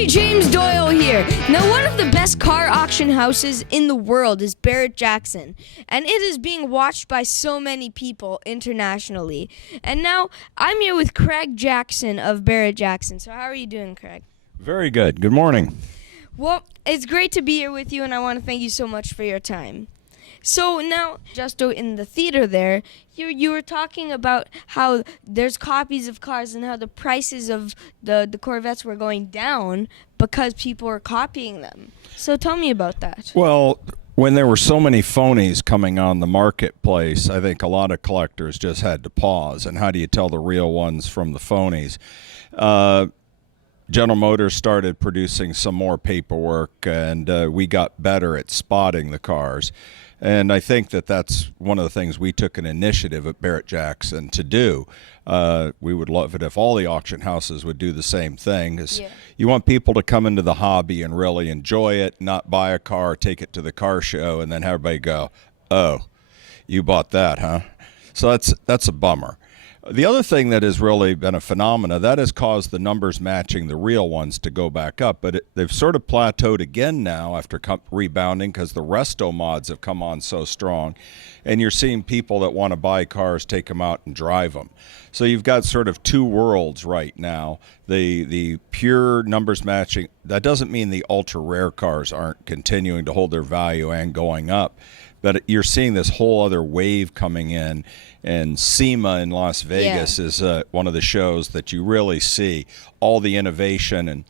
Hey, James Doyle here. Now, one of the best car auction houses in the world is Barret Jackson, and it is being watched by so many people internationally. And now, I'm here with Craig Jackson of Barret Jackson. So how are you doing, Craig? Very good. Good morning. Well, it's great to be here with you, and I want to thank you so much for your time. So now, just in the theater there, you were talking about how there's copies of cars and how the prices of the Corvettes were going down because people were copying them. So tell me about that. Well, when there were so many phonies coming on the marketplace, I think a lot of collectors just had to pause. And how do you tell the real ones from the phonies? General Motors started producing some more paperwork, and we got better at spotting the cars. And I think that that's one of the things we took an initiative at Barret Jackson to do. We would love it if all the auction houses would do the same thing. You want people to come into the hobby and really enjoy it, not buy a car, take it to the car show, and then have everybody go, "Oh, you bought that, huh?" So that's a bummer. The other thing that has really been a phenomena, that has caused the numbers matching the real ones to go back up, but they've sort of plateaued again now after rebounding because the resto mods have come on so strong, and you're seeing people that want to buy cars take them out and drive them. So you've got sort of two worlds right now. The pure numbers matching, that doesn't mean the ultra rare cars aren't continuing to hold their value and going up. But you're seeing this whole other wave coming in, and SEMA in Las Vegas is one of the shows that you really see all the innovation. And,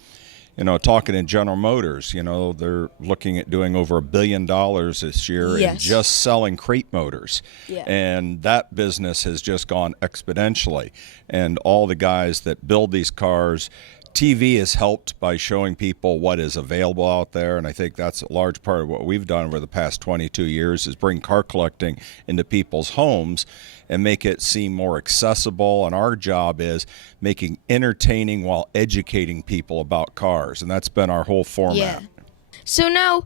talking in General Motors, they're looking at doing over $1 billion this year in just selling crate motors. And that business has just gone exponentially. And all the guys that build these cars, TV has helped by showing people what is available out there, and I think that's a large part of what we've done over the past 22 years is bring car collecting into people's homes and make it seem more accessible, and our job is making entertaining while educating people about cars, and that's been our whole format. So now,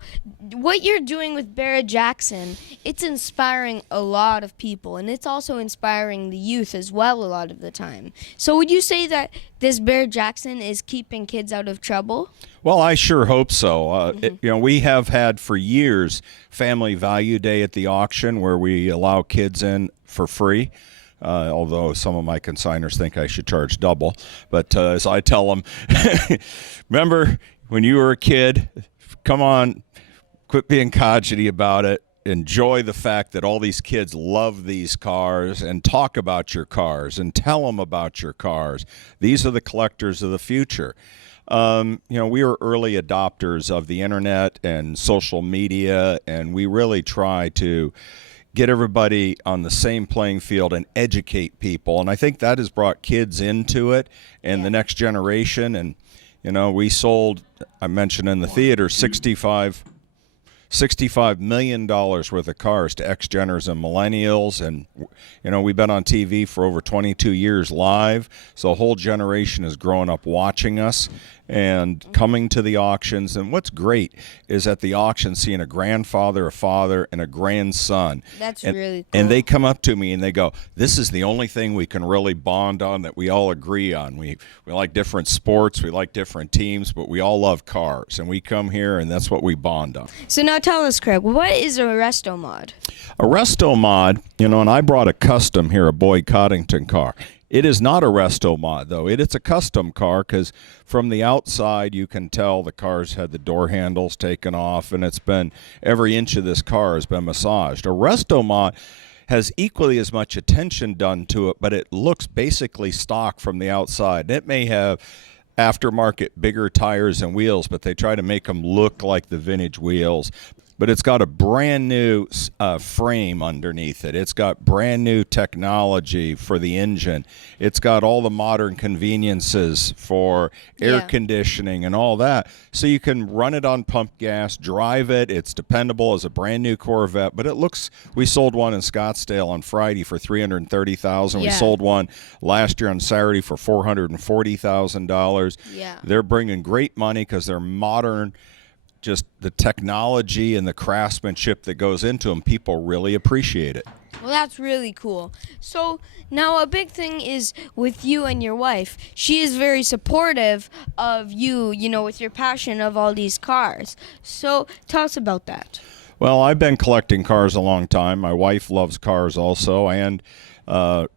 what you're doing with Barret Jackson, it's inspiring a lot of people, and it's also inspiring the youth as well a lot of the time. So would you say that this Barret Jackson is keeping kids out of trouble? Well, I sure hope so. We have had for years Family Value Day at the auction where we allow kids in for free. Although some of my consigners think I should charge double. But as I tell them, remember when you were a kid, come on, quit being codgety about it. Enjoy the fact that all these kids love these cars and talk about your cars and tell them about your cars. These are the collectors of the future. We were early adopters of the internet and social media, and we really try to get everybody on the same playing field and educate people. And I think that has brought kids into it and the next generation. And we sold, I mentioned in the theater, $65 million worth of cars to X-Geners and Millennials. And, we've been on TV for over 22 years live. So a whole generation is growing up watching us and coming to the auctions. And what's great is at the auction seeing a grandfather, a father, and a grandson. That's really cool. And they come up to me and they go, "This is the only thing we can really bond on that we all agree on. We like different sports, we like different teams, but we all love cars. And we come here and that's what we bond on." So now tell us, Craig, what is a resto mod? A resto mod, and I brought a custom here, a Boyd Coddington car. It is not a resto mod, though. It's a custom car because from the outside you can tell the car's had the door handles taken off, and it's been every inch of this car has been massaged. A resto mod has equally as much attention done to it, but it looks basically stock from the outside. It may have aftermarket bigger tires and wheels, but they try to make them look like the vintage wheels. But it's got a brand new frame underneath it. It's got brand new technology for the engine. It's got all the modern conveniences for air conditioning and all that. So you can run it on pump gas, drive it. It's dependable as a brand new Corvette. But it looks, we sold one in Scottsdale on Friday for $330,000. We sold one last year on Saturday for $440,000. They're bringing great money because they're modern. Just the technology and the craftsmanship that goes into them, people really appreciate it. Well, that's really cool. So now a big thing is with you and your wife. She is very supportive of you, with your passion of all these cars. So tell us about that. Well, I've been collecting cars a long time. My wife loves cars also, and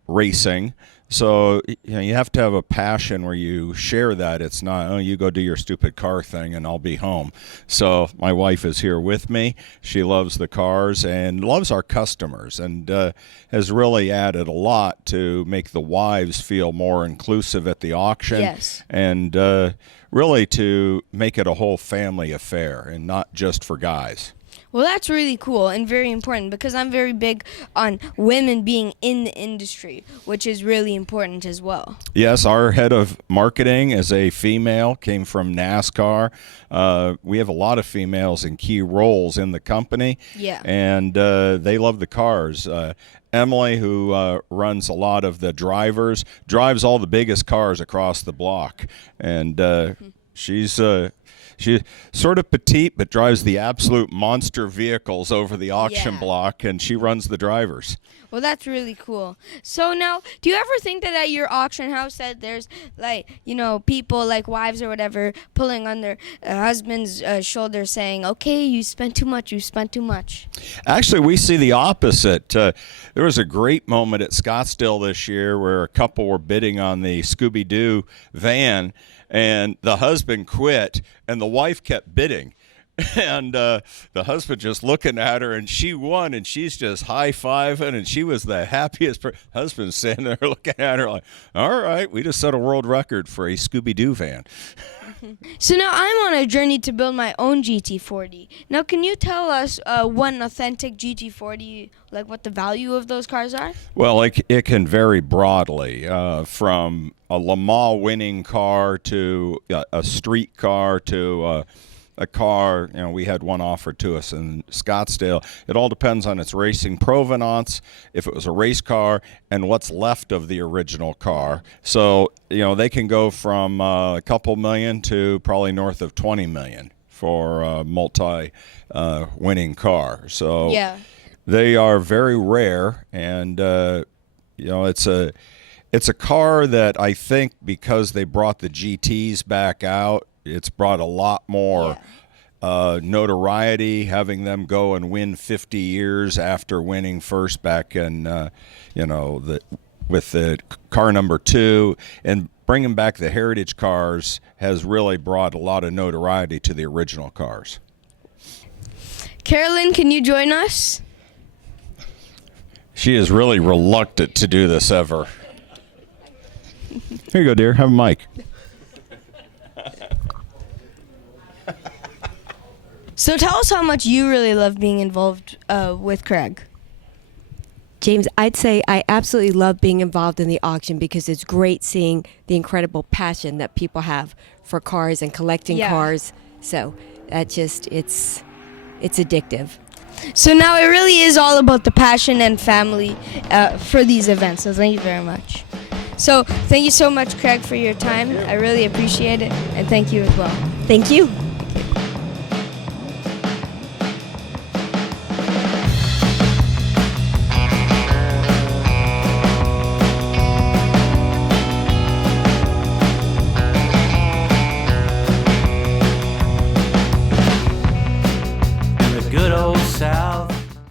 racing. So you have to have a passion where you share that. It's not, oh, you go do your stupid car thing and I'll be home. So my wife is here with me. She loves the cars and loves our customers, and has really added a lot to make the wives feel more inclusive at the auction. Yes. And really to make it a whole family affair and not just for guys. Well, that's really cool and very important because I'm very big on women being in the industry, which is really important as well. Yes, our head of marketing is a female, came from NASCAR. We have a lot of females in key roles in the company. Yeah. And they love the cars. Emily, who runs a lot of the drivers, drives all the biggest cars across the block. And she's sort of petite, but drives the absolute monster vehicles over the auction block, and she runs the drivers. Well, that's really cool. So now, do you ever think that at your auction house that there's people like wives or whatever pulling on their husband's shoulder saying, okay, you spent too much, you spent too much? Actually, we see the opposite. There was a great moment at Scottsdale this year where a couple were bidding on the Scooby-Doo van, and the husband quit, and the wife kept bidding. And the husband just looking at her, and she won, and she's just high-fiving, and she was the happiest husband standing there looking at her like, all right, we just set a world record for a Scooby-Doo van. So now I'm on a journey to build my own GT40. Now, can you tell us one authentic GT40, like what the value of those cars are? Well, it can vary broadly, from a Le Mans winning car to a street car to a car. We had one offered to us in Scottsdale. It all depends on its racing provenance, if it was a race car, and what's left of the original car. So, they can go from a couple million to probably north of 20 million for a multi-winning car. So yeah, they are very rare, and it's a car that I think because they brought the GTs back out, it's brought a lot more notoriety, having them go and win 50 years after winning first back in, with the car number 2, and bringing back the heritage cars has really brought a lot of notoriety to the original cars. Carolyn, can you join us? She is really reluctant to do this ever. Here you go, dear. Have a mic. So tell us how much you really love being involved with Craig. James, I'd say I absolutely love being involved in the auction because it's great seeing the incredible passion that people have for cars and collecting cars. So it's addictive. So now it really is all about the passion and family for these events. So thank you very much. So thank you so much, Craig, for your time. I really appreciate it, and thank you as well. Thank you.